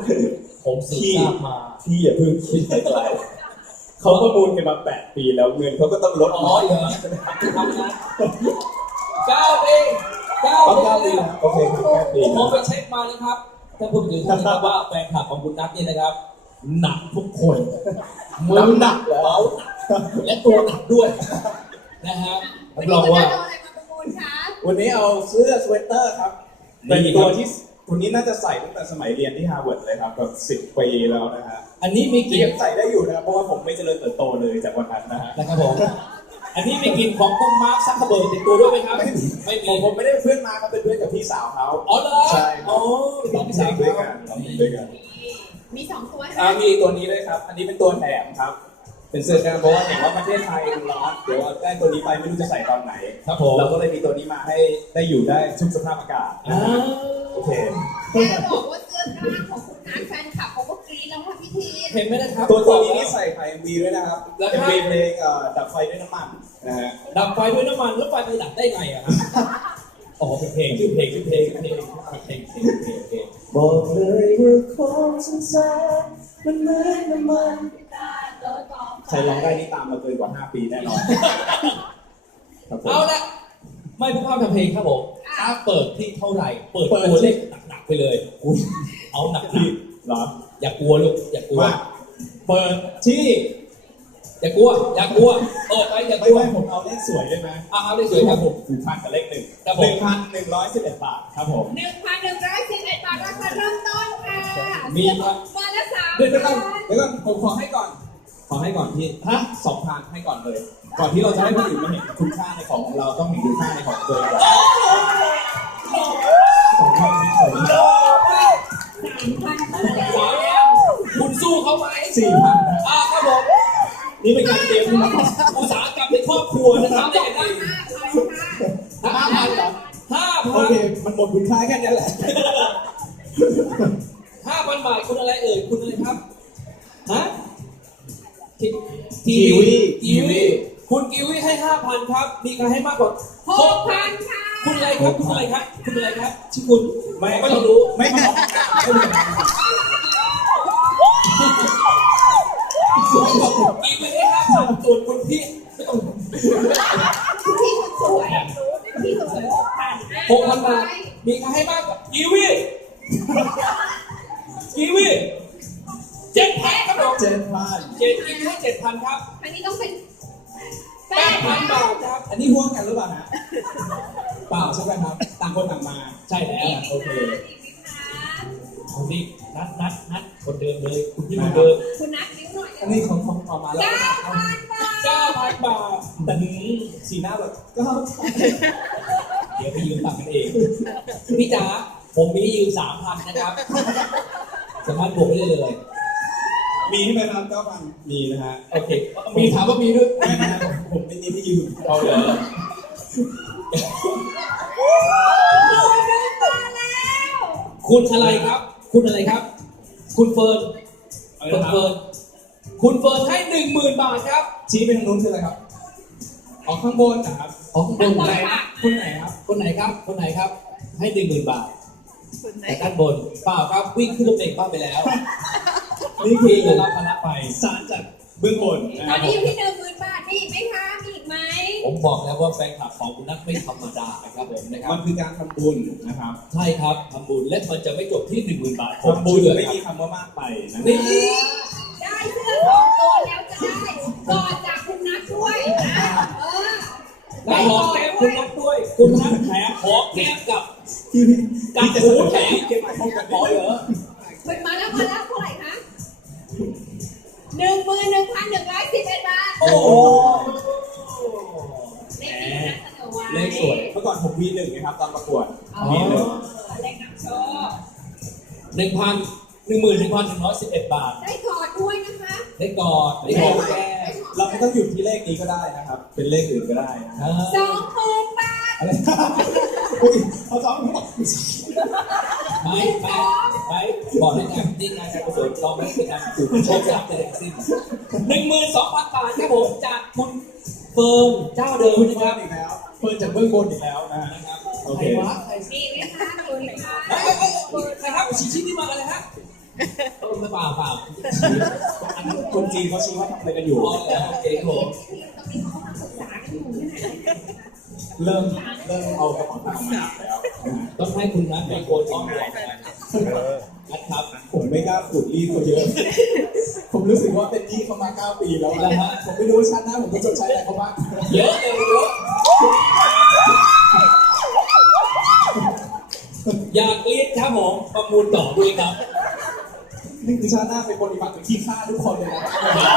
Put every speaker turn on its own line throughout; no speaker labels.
ผมสืบทราบมา
พี่อย่าเพิ่งคิดไปไกลเขาประมูลกันมา8 ปีแล้วเงินเขาก็ต้องลด
อ๋อเหรอทำนะ9 ปี
9 ปีนะโอเคครับ9 ปี
ผมไปเช็คมานะครับถ้าพูดถึงนะครับว่าแฟนคลับของคุณนัทนี่นะครับหนักทุกคน
น้ำหนักแล้ว
และตัวหนักด้วยนะฮะผมบอกว่า
วันนี้เอาเสื้อสเวตเตอร์ครับเป็นตัวที่คนนี้น่าจะใส่ตั้งแต่สมัยเรียนที่ฮาร์วาร์ดเลยครับแบบ10 ปีแล้วนะฮะ
อันนี้มีกลิ่น
ยังใส่ได้อยู่นะครับเพราะว่าผมไม่เจริญเติบโตเลยจากวันนั้นนะฮะ
นะครับผมอันนี้มีกลิ่นของคุณมาร์คซักเคอร์เบิร์กติดตัวด้วยไหมครับไม่มี
ผมไม่ได้เป็นเพื่อนมาครับเป็นเพื่อนกับพี่สาวเขา
อ๋อเหรอ
ใช่
อ๋อเป็นพี่สาว
ด้วยกัน
มี2 ตัวนะ
มีตัวนี้เลยครับอันนี้เป็นตัวแถมครับเป็นเสื้อกันเพราะว่าเห็นว่าประเทศไทยร้อนเดี๋ยวได้ตัวนี้ไปไม่รู้จะใส่ตอนไหน
ครับผม
เราก็เลยมีตัวนี้มาให้ได้อยู่ได้ทุกสภาพอากาศโอเค
แค่บอกว่าเสื้อกล้ามของคุณนัทแฟนคลับเขาก็กรี๊ดแล้วค่ะพี่ที
เห็นไหมนะครับ
ตัวนี้นี่ใส่ไฟ MV ด้วยนะครับ MV เพลงดับไฟด้วยน้ำมันนะฮะ
ดับไฟด้วยน้ำมันแล้วไฟมันดับได้ไงอะครับอ๋อเป็นเพลงชื่อเพลง
บอกเลยว่าของฉันแซ่บมันเหมือนน้ำมันใครร้องได้นี่ตามมาเกินกว่า5 ปีแน่นอน
เอาละไม่พูดภาพทำเพลงครับผมถ้าเปิดที่เท่าไหร่เปิดตัวเลขหนักๆไปเลยเอาหนักที่
หรอ
อย่ากลัวลูกอย่ากลัว
เปิดที่
อย่ากลัวเปิดไปอย่ากลัว
ผมเอาเลขสวยได้ไหม
เอาเลขสวยครับผม
1,000กับเลข1 1,111 บาทครับผม
1,111 บาทราคาเริ่มต้นค่ะ
มีครับ
วันละ3
เดี๋ยวก่อนผมขอให้ก่อนที่2,000ให้ก่อนเลยก่อนที่เราจะให้คนอื่นมาเห็นคุณค่าในของเราต้องมีคุณค่าในของตัวเอง
คุณสู้เขาไหม
4,000
ครับผมนี่เป็นการเตรียมอุตสาหกรรมในครอบครัวนะครับได้ดี
5,000เหรอ
5,000
โอเคมันหมดคุณค่าแค่นี้แหละ
5,000 บาทคุณอะไรเอ่ยคุณอะไรครับฮะ
กีวี
คุณกีวีให้ 5,000 ครับมีใครให้มากกว่า
6,000 ค่ะ
คุณอะไรครับชื่อคุณ
ไม่
ต้องรู้
ไม่บอก
กีวีให้ 5,000 ส่วนคุณพี่ไม่ต้อง
พี่สวย
6,000 บาทมีใครให้มากกว่ากีวี7,000 ครับผม7,000กีวีให้ 7,000 ครับ
อันนี้ต้องเป็น
8,000 บาทครับ
อันนี้ห่วงกันหรือเปล่าฮะเปล่าใช่ไหมครับต่างคนต่างมา
ใช่แล้วโอเคคนนี้นัดคนเดิมเลยคุณที่มาเดิม
คุณนัดนิ้วหน่อย
อันนี้ของออกมาแล้ว
9,000 บาท
แต่สีหน้าแบบก็
เดี๋ยวไปยืมตังค์กันเองพี่จ๋าผมมียืม 3,000 นะครับสามารถบวกได้เลย
มีไหมครับ9,000มีนะฮะ
โอเคมีถามว่ามีด้วย
ไม่นะผมไม่มีที่ยืม
เอาเลยคุณอะไรครับคุณเฟิร์นคุณเฟิร์นให้ 10,000 บาทครับ
ชี้ไปทางนู้นคืออะไรครับออกข้างบนนะครับ
ออกข้างบนไหนครับคนไหนครับให้ 10,000 บาทแต่ด้านบนเปล่าครับวิ่งขึ้นรถเมล์บ้านไปแล้วนี่คือจะรับภาระไป
สารจากเบื้องบน
ตอนนี้อยู่ที่ 10,000 บาทมีอีกไหมคะมีอีกไหม
ผมบอกแล้วว่าแฟนคลับของคุณนัทไม่ธรรมดานะครับผมนะครับ
มันคือการทำบุญนะครับ
ใช่ครับทำบุญและมันจะไม่จบที่ 10,000 บาท
ทำบุญไม่มีคำว่ามากไปนะ
นี่
ได้เสื้อ2 ตัวแล้วจะได้ก่อนจากคุณนัทด้วยนะ
ได้หอมแก้มคุณนัทด้วยคุณนัทแถมหอมแก้มกับหูแถม
เก็บมาพร้อมกันได้เหรอ
เป็นมาแล้วเท่าไหร่คะ11,111 บาท
โอ้
เลข
สวยเมื่อก่อนผมวี1นะครับตอนประกวดวี1
เลขนำโชค
11,111 บาท
ได้กอดด้วยนะคะ
ได้กอดได้หอมแก้ม
เราไม่ต้องหยุดที่เลขนี้ก็ได้นะครับเป็นเลขอื่นก็ได้นะ
20,000 บาท
อะไรเอา2ไม่
บอกให้กันนี่งานการกุศลเราไม่เป็นการถูกโชคทรัพย์แต่สิ้น 12,000 บาทครับผมจากคุณเฟิร์นเจ้าเดิมนะครับ
อีกแล้วเฟิร์นจากเบื้องบนอีกแล้วนะครับ
โอเค
มีไหมคะ
ใครครับชี้นี่มาอะไรฮะเปล่าเปล่า
อันนั้นคนจีนเขาชี้ว่าทำอะไรกันอยู่
อ๋อแล้วโอเคครับผม
ทีมตอนนี้เขากำลังศึกษากันอยู่ที่ไหน
เริ่มเอากระเป๋าตังค์มาแล้วนะฮะ
ต้องให้คุณนัทเป็นคนอ้อมบอกนะนัทครับ
ผมไม่กล้าขุดรีดเขาเยอะ ผมรู้สึกว่าเป็นหนี้เขามา9 ปีแล้ว
แล้วฮะ
ผมไม่รู้ว่าชาติหน้าผมจะชดใช้อะไรเขาบ้าง
เยอะเลยเยอะอยากเรียนครับผมประมูลต่อด้วยครับ
นี่คือชาติหน้าเป็นบริบัติเป็นขี้ข้าทุกคนเลยนะ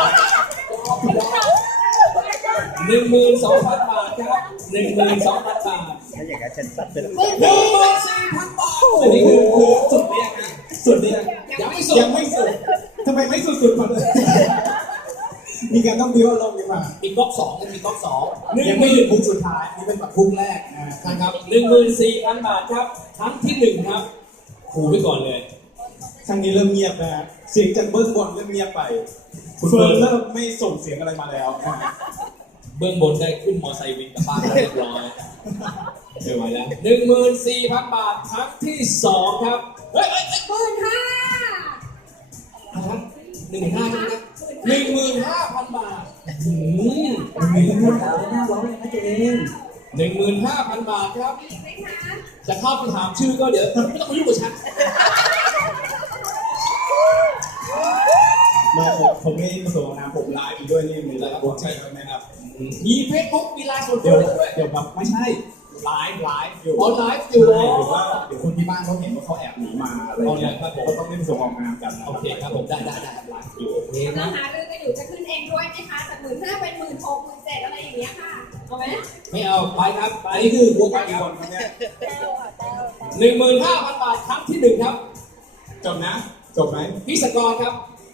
12,000 บาทครับ 12,000 บาท
ถ้าอย่างนั้นฉันตัดไปแล้ว
14,000 บาท
อันนี้คือสุดเนี่ยสุดเนี่ย
ยังไม่สุด
ยังไม่สุดทำไมไม่สุดๆมาเลย มีการต้องบิ้วอารมณ์กันมา
มีก๊อก2มีก๊อก2
ยังไม่หยุดพุกสุดท้ายนี่เป็นแบบพุกแรกนะ
นะครับ 14,000 บาทครับ ครั้งที่ 1 ครับขู่ไว้ก่อนเลย
ครั้งนี้เริ่มเงียบนะฮะเสียงจากเบื้องบนเริ่มเงียบไปคุณเฟิร์นเริ่มไม่ส่งเสียงอะไรมาแล้วนะฮะ
เบื้องบนได้ขึ้นมอไซค์วินกลับบ้านแล้วเรียบร้อยไม่ไหวแล้ว 14,000 บาท ครั้งที่ 2 ครับ เฮ้ย
15,000
ครับ15,000นะ15,000 บาท15,000 บาทครับ
มีอีกไหมคะ
จะเข้าไปถามชื่อก็เดี๋ยวไม่ต้องมายุ่งกับฉัน
ไม่ผมไม่ประสบการณ์ผมไลฟ์อีกด้วยนี่มีอะไรครับผมใช่ไหมครับ
มีเฟซบุ๊กมีไลน์ส่วนตั
เดี๋ยว ว
ด้วย
เดี๋ยวแบบไม่ใช่ไลฟ์อยู่
ออนไลน์อยู่
ใช่หรือว่าเดี๋ยวคนที่บ้านเขาเห็นว่าเขาแอบหนีมาอะไรเงี้ย
ครับผม
ก็ต้องไม่ประสงค์ออกงานกันนะ
โอเคครับผมได้ไลฟ์อยู่โอเค
เรา
นะ
หาเรื่องกันอยู่จะขึ้นเองด้วยไหมคะจาก15,000เป็น16,000 17,000อะไรอย่างเงี้ยค่ะเอาไหม
ไม่เอาไปครับอันนี้คือหัว
ไป
ไป
อีก
ค
ครับ นครับเนี่ย
15,000 บาทครั้งที่ 1 ครับ
จบนะจบไหม
พี่สกรครับ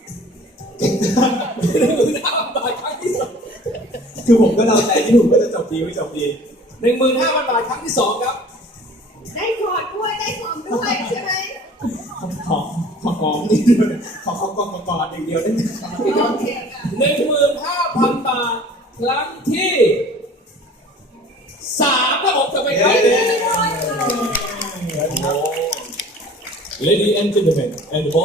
15,000 บาทครั้งที่
คือผมก็เดาใจที่ถูกก็จะจบดีไม่จบดี
2 15,000 บาทครั้งที่ 2 ครับ
ได้กอดด้วยได้หอมด้วยใช่ไหม
ขอนี่ด้วยขอกอดอย่างเดียวได้ไหมครับ
โอเคค่ะ
15,000 บาทครั้งที่ 3 ครับผมจะไปครับ Ladies and gentlemen and